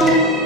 thank you